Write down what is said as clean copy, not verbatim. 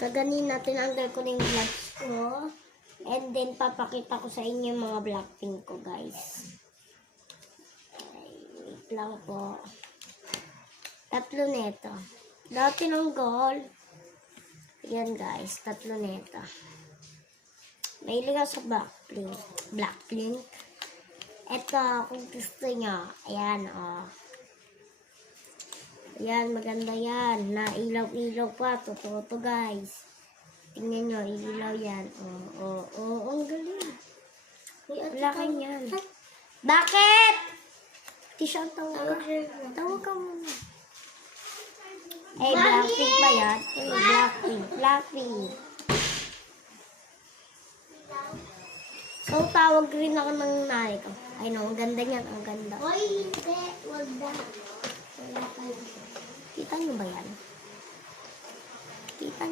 Kaganina, tinanggal ko na yung vlogs ko. And then, papakita ko sa inyo yung mga Blackpink ko, guys. Okay, wait lang po. 3 neto. Dati ng gold. Yan, guys. 3 neto. Mahilig ako sa Blackpink. Ito, kung gusto nyo. Ayan, oh. Ayan, maganda yan. Nailaw-ilaw pa. Totoo to, guys. Tingnan nyo, ilaw yan. Ang galing. Laki yan. Bakit? Tisha, tawag ka. Tawag ka muna. Blackpink ba yan? Blackpink. So, tawag rin ako ng nanay ko. Ay, no, ang ganda niyan. Ang ganda. Hoy, hindi. Wag na. Kita nyo ba yan? Kita nyo.